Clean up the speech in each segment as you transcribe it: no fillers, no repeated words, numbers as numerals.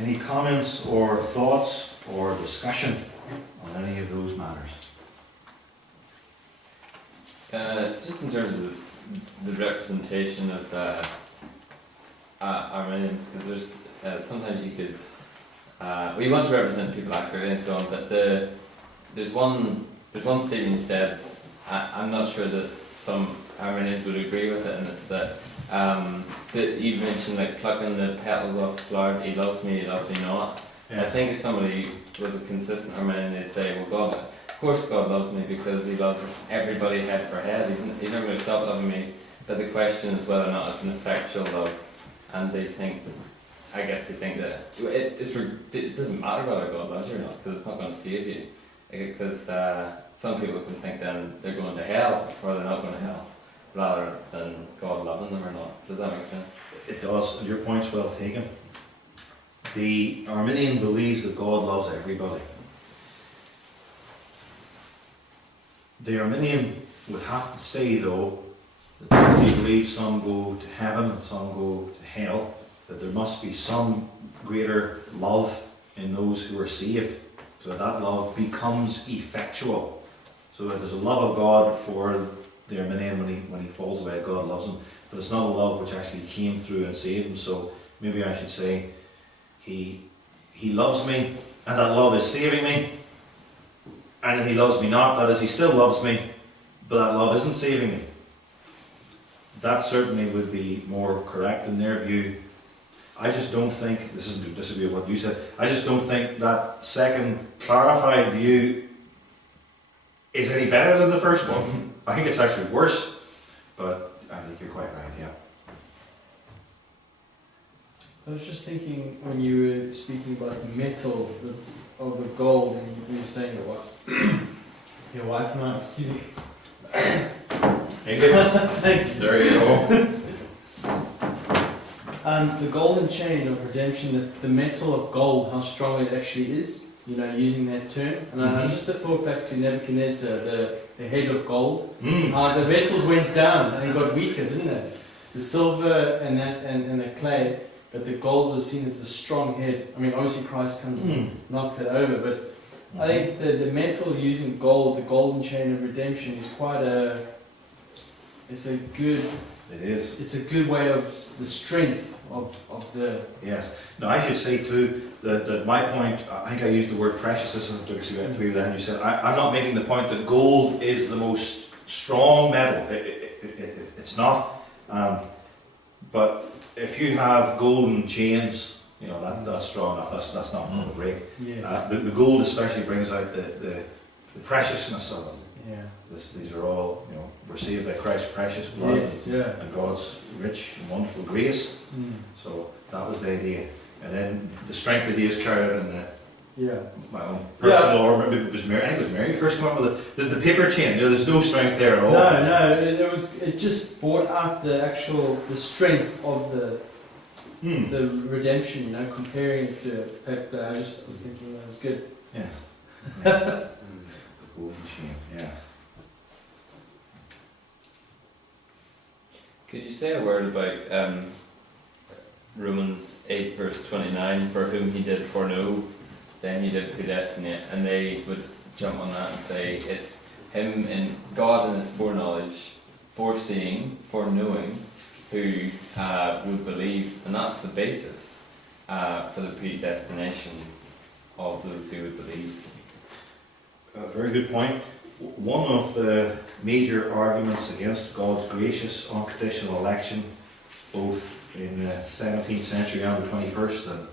Any comments or thoughts or discussion on any of those matters? Just in terms of the representation of Arminians, because there's sometimes you could you want to represent people accurately and so on, but there's one statement you said. I'm not sure that some Arminians would agree with it, and it's that you mentioned like plucking the petals off the flower. He loves me not. Yes. I think if somebody was a consistent Arminian, they'd say, well, God, of course God loves me because He loves everybody head for head. He's never going to stop loving me. But the question is whether or not it's an effectual love, and they think that it doesn't matter whether God loves you or not, because it's not going to save you. Because some people can think then they're going to hell or they're not going to hell, rather than God loving them or not. Does that make sense? It does, and your point's well taken. The Arminian believes that God loves everybody. The Arminian would have to say, though, that since he believes some go to heaven and some go to hell, that there must be some greater love in those who are saved, so that love becomes effectual. So there's a love of God for the Arminian when he falls away. God loves him, but it's not a love which actually came through and saved him. So maybe I should say he loves me, and that love is saving me. And if he loves me not, that is, he still loves me, but that love isn't saving me. That certainly would be more correct in their view. I just don't think, this isn't to disagree with what you said, I just don't think that second clarified view is any better than the first one. I think it's actually worse, but I think you're quite right, yeah. I was just thinking when you were speaking about the metal of the gold, and you were saying that what your wife and I, excuse me. Thanks. There you go. The golden chain of redemption, the metal of gold, how strong it actually is, using that term. And I just thought back to Nebuchadnezzar, the head of gold. How the metals went down and got weaker, didn't they? The silver and the clay, but the gold was seen as the strong head. I mean, obviously Christ comes and knocks it over, but I think the metal using gold, the golden chain of redemption, is quite it's a good way of the strength of the... Yes. Now I should say too that my point, I think I used the word precious, this isn't to agree with that, and you said, I'm not making the point that gold is the most strong metal. It's not. But if you have golden chains, that's strong enough, that's not going to break. Yes. The gold especially brings out the preciousness of it. Yeah. These are all, we're saved by Christ's precious blood, and God's rich and wonderful grace. So that was the idea. And then the strength idea is carried out in my own personal, or maybe it was Mary. I think it was Mary who first came up with the paper chain. There's no strength there at all. No, it just brought out the strength of the redemption. Comparing it to paper. I was thinking that was good. Yes. The golden chain. Yes. Could you say a word about Romans 8 verse 29, for whom he did foreknow, then he did predestinate, and they would jump on that and say it's him and God in his foreknowledge, foreseeing, foreknowing who would believe, and that's the basis for the predestination of those who would believe. Very good point. One of the major arguments against God's gracious unconditional election, both in the 17th century and the 21st, and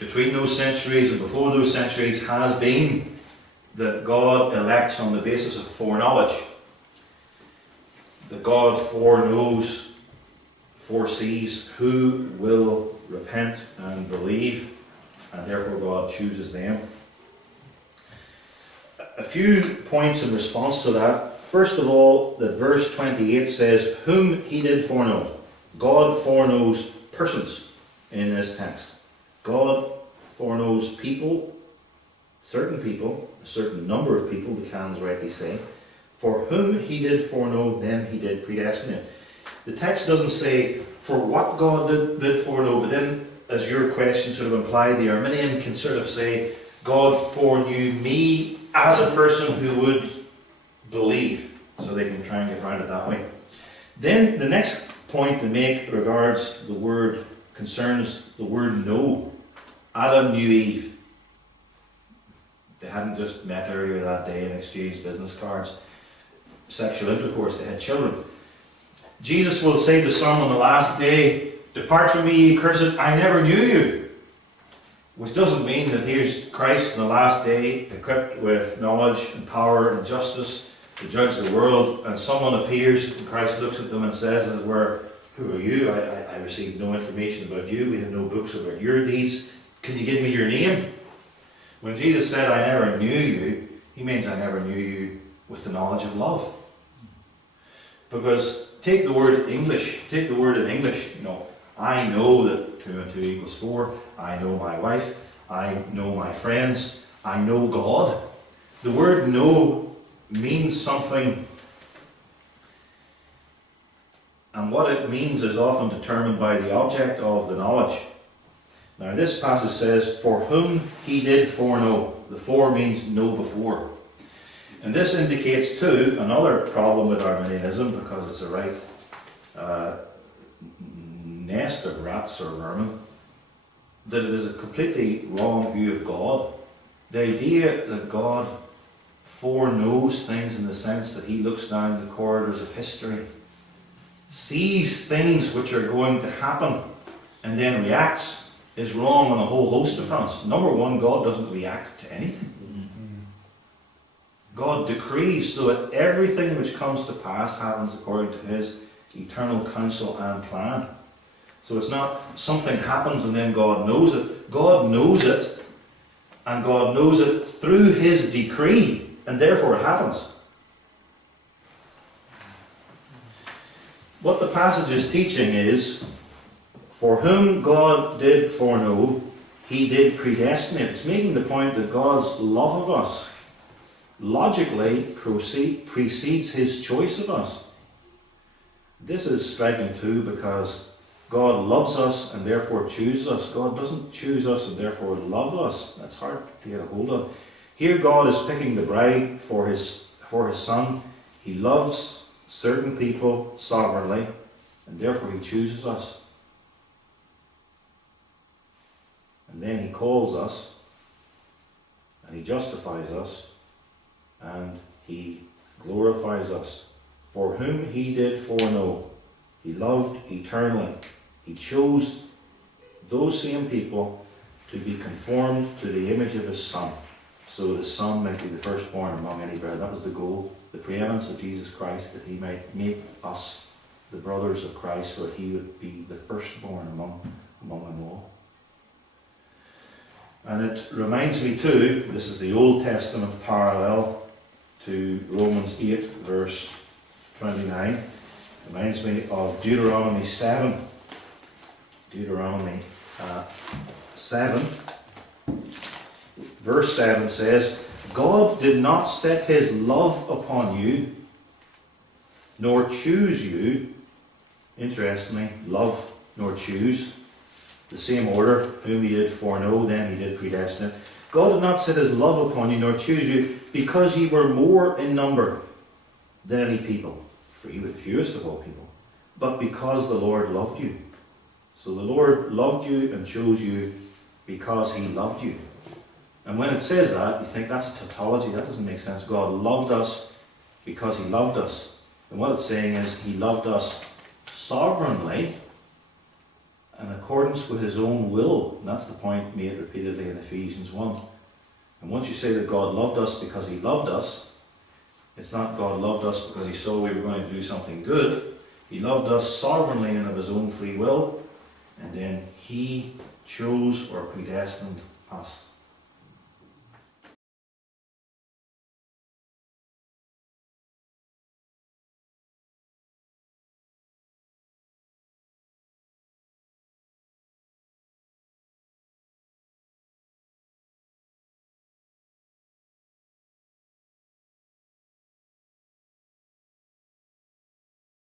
between those centuries and before those centuries, has been that God elects on the basis of foreknowledge. That God foreknows, foresees who will repent and believe, and therefore God chooses them. A few points in response to that. First of all, that verse 28 says, whom he did foreknow. God foreknows persons in this text. God foreknows people, a certain number of people, the Canons rightly say. For whom he did foreknow, them he did predestinate. The text doesn't say for what God did foreknow, but then as your question sort of implied, the Arminian can sort of say, God foreknew me as a person who would believe. So they can try and get around it that way. Then the next point to make regards the word, concerns the word know. Adam knew Eve. They hadn't just met earlier that day and exchanged business cards. Sexual intercourse, they had children. Jesus will say to some on the last day, "Depart from me, ye cursed, I never knew you." Which doesn't mean that here's Christ on the last day, equipped with knowledge and power and justice to judge the world, and someone appears and Christ looks at them and says, as it were, "Who are you? I received no information about you. We have no books about your deeds. Can you give me your name?" When Jesus said, "I never knew you," he means I never knew you with the knowledge of love. Because take the word in English, I know that 2 and 2 equals 4. I know my wife. I know my friends. I know God. The word know means something, and what it means is often determined by the object of the knowledge. Now this passage says, "For whom he did foreknow." The "for" means know before. And this indicates too another problem with Arminianism, because it's a right nest of rats or vermin, that it is a completely wrong view of God. The idea that God foreknows things in the sense that he looks down the corridors of history, sees things which are going to happen, and then reacts, is wrong on a whole host of fronts. Number one, God doesn't react to anything. God decrees so that everything which comes to pass happens according to his eternal counsel and plan. So it's not something happens and then God knows it. God knows it, and God knows it through his decree, and therefore it happens. What the passage is teaching is, for whom God did foreknow, he did predestinate. It's making the point that God's love of us logically precedes his choice of us. This is striking too, because God loves us and therefore chooses us. God doesn't choose us and therefore love us. That's hard to get a hold of. Here God is picking the bride for his son. He loves certain people sovereignly, and therefore he chooses us. And then he calls us, and he justifies us, and he glorifies us. For whom he did foreknow, he loved eternally. He chose those same people to be conformed to the image of his Son, so that his Son might be the firstborn among any brethren. That was the goal, the preeminence of Jesus Christ, that he might make us the brothers of Christ, so that he would be the firstborn among them all. And it reminds me too, this is the Old Testament parallel to Romans 8 verse 29. It reminds me of Deuteronomy 7. Deuteronomy 7 verse 7 says, God did not set his love upon you, nor choose you. Interestingly, love nor choose, the same order. Whom he did foreknow, then he did predestinate. God did not set his love upon you, nor choose you, because ye were more in number than any people. For you were the fewest of all people. But because the Lord loved you. So the Lord loved you and chose you because he loved you. And when it says that, you think that's a tautology. That doesn't make sense. God loved us because he loved us. And what it's saying is he loved us sovereignly, in accordance with his own will. And that's the point made repeatedly in Ephesians 1. And once you say that God loved us because he loved us, it's not God loved us because he saw we were going to do something good. He loved us sovereignly and of his own free will, and then he chose or predestined us.